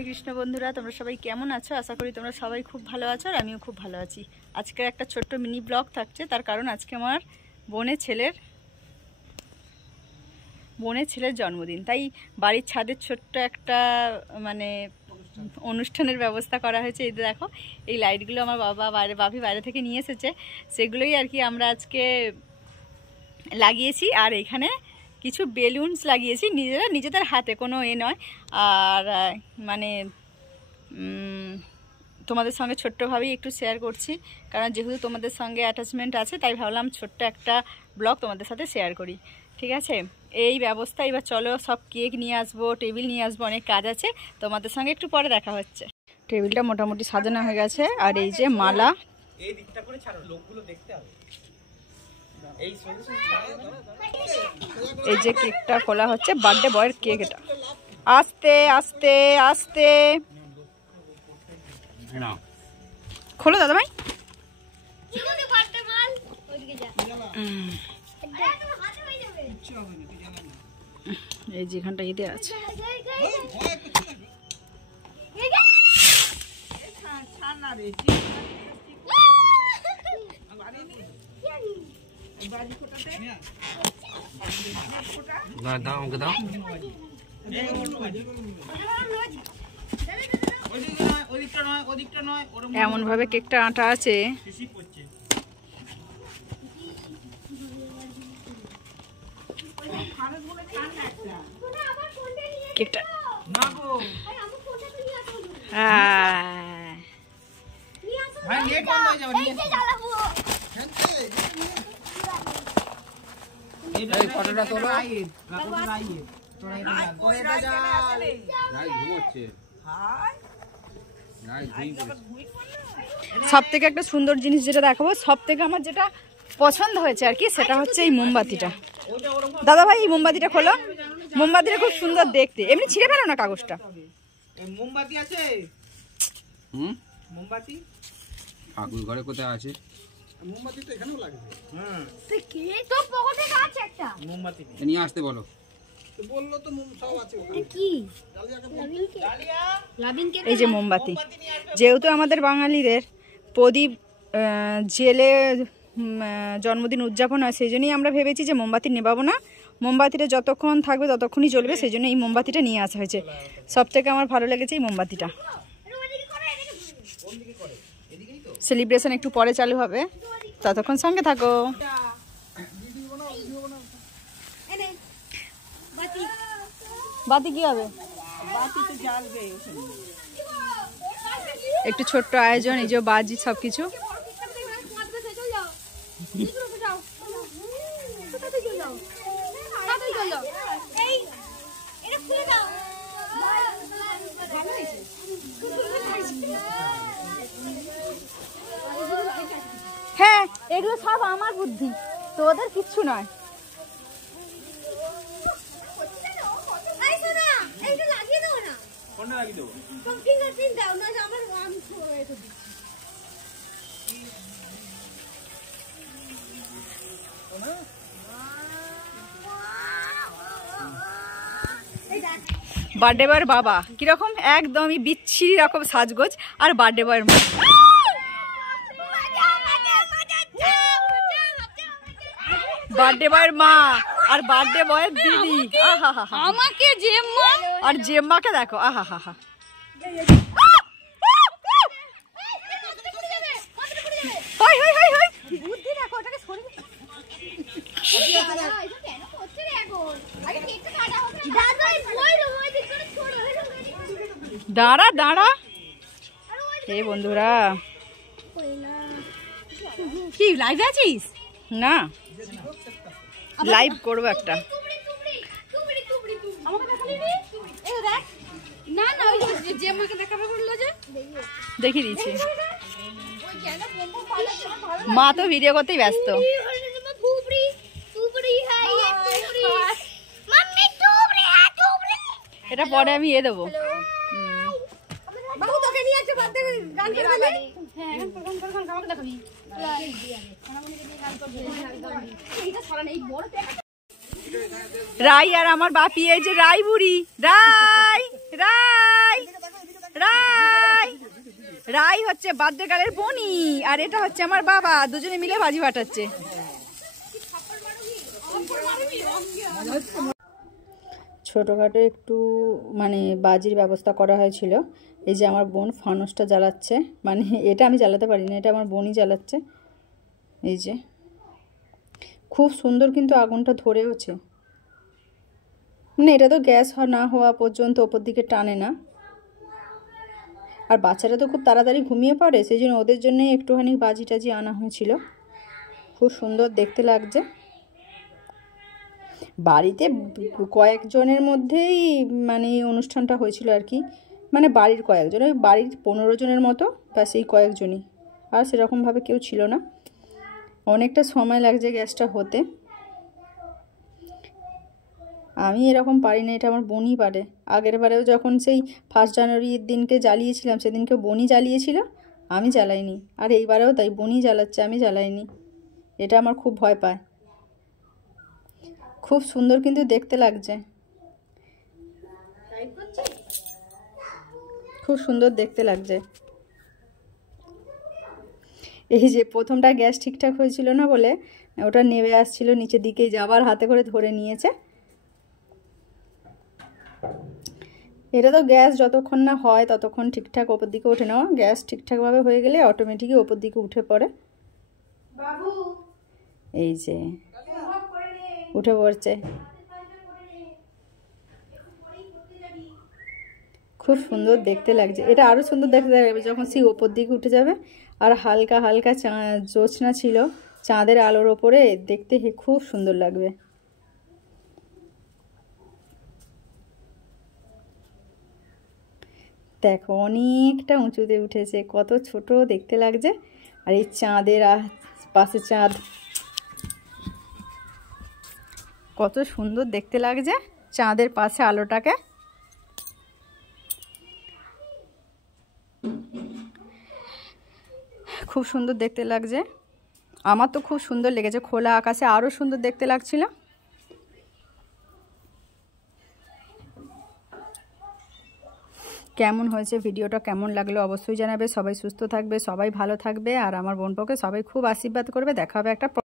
হরে কৃষ্ণ বন্ধুরা, তোমরা সবাই কেমন আছো? আশা করি তোমরা সবাই খুব ভালো আছো আর আমিও খুব ভালো আছি। আজকের একটা ছোট্ট মিনি ব্লগ থাকছে, তার কারণ আজকে আমার বোনের ছেলের জন্মদিন, তাই বাড়ির ছাদের ছোট্ট একটা মানে অনুষ্ঠানের ব্যবস্থা করা হয়েছে। এই দেখো, এই লাইটগুলো আমার বাপি বাইরে থেকে নিয়ে এসেছে, সেগুলোই আর কি আমরা আজকে লাগিয়েছি। আর এখানে কিছু বেলুনস লাগিয়েছি নিজেদের হাতে, কোনো নয়। আর মানে তোমাদের সঙ্গে ছোট্টভাবেই একটু শেয়ার করছি, কারণ যেহেতু তোমাদের সঙ্গে অ্যাটাচমেন্ট আছে, তাই ভাবলাম ছোট্ট একটা ব্লগ তোমাদের সাথে শেয়ার করি। ঠিক আছে, এই ব্যবস্থা। এবার চলো, সব কেক নিয়ে আসবো, টেবিল নিয়ে আসবো, অনেক কাজ আছে। তোমাদের সঙ্গে একটু পরে দেখা হচ্ছে। টেবিলটা মোটামুটি সাজানো হয়ে গেছে, আর এই যে মালা, এই দিকটা করে ছাড়ো, লোকগুলো দেখতে হবে। এই যে কেকটা খোলা হচ্ছে, বার্থডে বয়ের কেক। এটা আস্তে আস্তে আস্তে খোলো দাদা ভাই। এই যেখানটা ঈদে আছে, এমন ভাবে কেকটা আটা আছে। কেকটা ফটোটা তোলো। সব থেকে একটা সুন্দর জিনিস যেটা দেখাবো, সব থেকে আমার যেটা পছন্দ হয়েছে আর কি, সেটা হচ্ছে এই মোমবাতিটা। দাদা ভাই, এই মোমবাতিটা খোলো। মোমবাতিটা খুব সুন্দর দেখতে, এমনি ছিঁড়ে ফেলো না কাগজটা। মোমবাতি আছে? মোমবাতি ঠাকুর ঘরে কোথায় আছে? মোমবাতি তো এখানেও লাগবে। হ্যাঁ, কি তো পকেটে আছে একটা মোমবাতি নিয়ে আসতে বলো। তো বললো তো সব আছে ওখানে। কি এই যে মোমবাতি, যেহেতু আমাদের বাঙালিদের প্রদীপ জেলে জন্মদিন উদযাপন হয়, সেই জন্যই আমরা ভেবেছি যে মোমবাতি নেবাবো না, মোমবাতিটা যতক্ষণ থাকবে ততক্ষণই জ্বলবে, সেই জন্য এই মোমবাতিটা নিয়ে আসা হয়েছে। সব থেকে আমার ভালো লেগেছে এই মোমবাতিটা। সেলিব্রেশন একটু পরে চালু হবে, ততক্ষণ সঙ্গে থাকো। বাতি কি হবে? একটু ছোট্ট আয়োজন, এই যে বাজি সবকিছু। হ্যাঁ, এগুলো সব আমার বুদ্ধি, তোদের কিচ্ছু নয়। বার্থডে বয়ের বাবা কিরকম, একদমই বিচ্ছিরি রকম সাজগোজ, আর বার্থডে বয়ের মা, বার্থডে বয়ের মা আর বার্থডে বয়ের দিদি। আমাকে জেম্মা, আর জেম্মাকে দেখো, আহা হা হা। দাঁড়া দাঁড়া, এই বন্ধুরা কি লাইভ আছিস? না, লাইভ করবো একটা। দেখিয়ে দিচ্ছি, মা তো ভিডিও করতেই ব্যস্ত। এটা পরে আমি দেবো। রাই আর আমার বাপি, এই যে রাই বুড়ি, রাই রাই রাই হচ্ছে বাদ্যকালের বনি, আর এটা হচ্ছে আমার বাবা, দুজনে মিলে ভাজি ফাটাচ্ছে। ছোটোখাটো একটু মানে বাজির ব্যবস্থা করা হয়েছিল। এই যে আমার বোন ফানুসটা জ্বালাচ্ছে, মানে এটা আমি জ্বালাতে পারি না, এটা আমার বোনই জ্বালাচ্ছে। এই যে খুব সুন্দর কিন্তু আগুনটা ধরেওছে, মানে এটা তো গ্যাস না হওয়া পর্যন্ত ওপর দিকে টানে না। আর বাচ্চারা তো খুব তাড়াতাড়ি ঘুমিয়ে পড়ে, সেই জন্য ওদের জন্যই একটুখানি বাজি টাজি আনা হয়েছিল। খুব সুন্দর দেখতে লাগছে। বাড়িতে কয়েকজনের মধ্যেই মানে অনুষ্ঠানটা হয়েছিল আর কি, মানে বাড়ির কয়েকজন, ওই বাড়ির 15 জনের মতো, ব্যাস এই কয়েকজনই, আর সেরকমভাবে কেউ ছিল না। অনেকটা সময় লাগছে গ্যাসটা হতে। আমি এরকম পারি না, এটা আমার বোনই পারে। আগের বারেও যখন সেই 1 জানুয়ারির দিনকে জ্বালিয়েছিলাম, সেদিনকে বোনই জ্বালিয়েছিল, আমি জ্বালাইনি। আর এইবারেও তাই, বোনই জ্বালাচ্ছে, আমি জ্বালাইনি। এটা আমার খুব ভয় পায়। খুব সুন্দর কিন্তু দেখতে লাগছে, খুব সুন্দর দেখতে লাগছে। এই যে প্রথমটা গ্যাস ঠিকঠাক হয়েছিল না বলে ওটা নেমে আসছিল নিচের দিকে, যাবার হাতে করে ধরে নিয়েছে। এটা তো গ্যাস যতক্ষণ না হয় ততক্ষণ ঠিকঠাক ওপর দিকে ওঠে না, গ্যাস ঠিকঠাকভাবে হয়ে গেলে অটোমেটিকই ওপর দিকে উঠে পড়ে। এই যে উঠে পড়ছে, খুব সুন্দর দেখতে লাগছে। এটা আরও সুন্দর দেখতে লাগবে যখন সেই ওপর দিকে উঠে যাবে, আর হালকা হালকা জ্যোৎস্না ছিল চাঁদের আলোর ওপরে, দেখতে খুব সুন্দর লাগবে। দেখো অনেকটা উঁচুতে উঠেছে, কত ছোট দেখতে লাগছে। আর এই চাঁদের পাশে চাঁদ, কত সুন্দর দেখতে লাগছে চাঁদের পাশে আলোটাকে। খুব সুন্দর দেখতে লাগছে, আমার তো খুব সুন্দর লেগেছে। খোলা আকাশে আরও সুন্দর দেখতে লাগছিল। কেমন হয়েছে ভিডিওটা, কেমন লাগলো অবশ্যই জানাবে। সবাই সুস্থ থাকবে, সবাই ভালো থাকবে, আর আমার বোনপোকে সবাই খুব আশীর্বাদ করবে। দেখা হবে একটা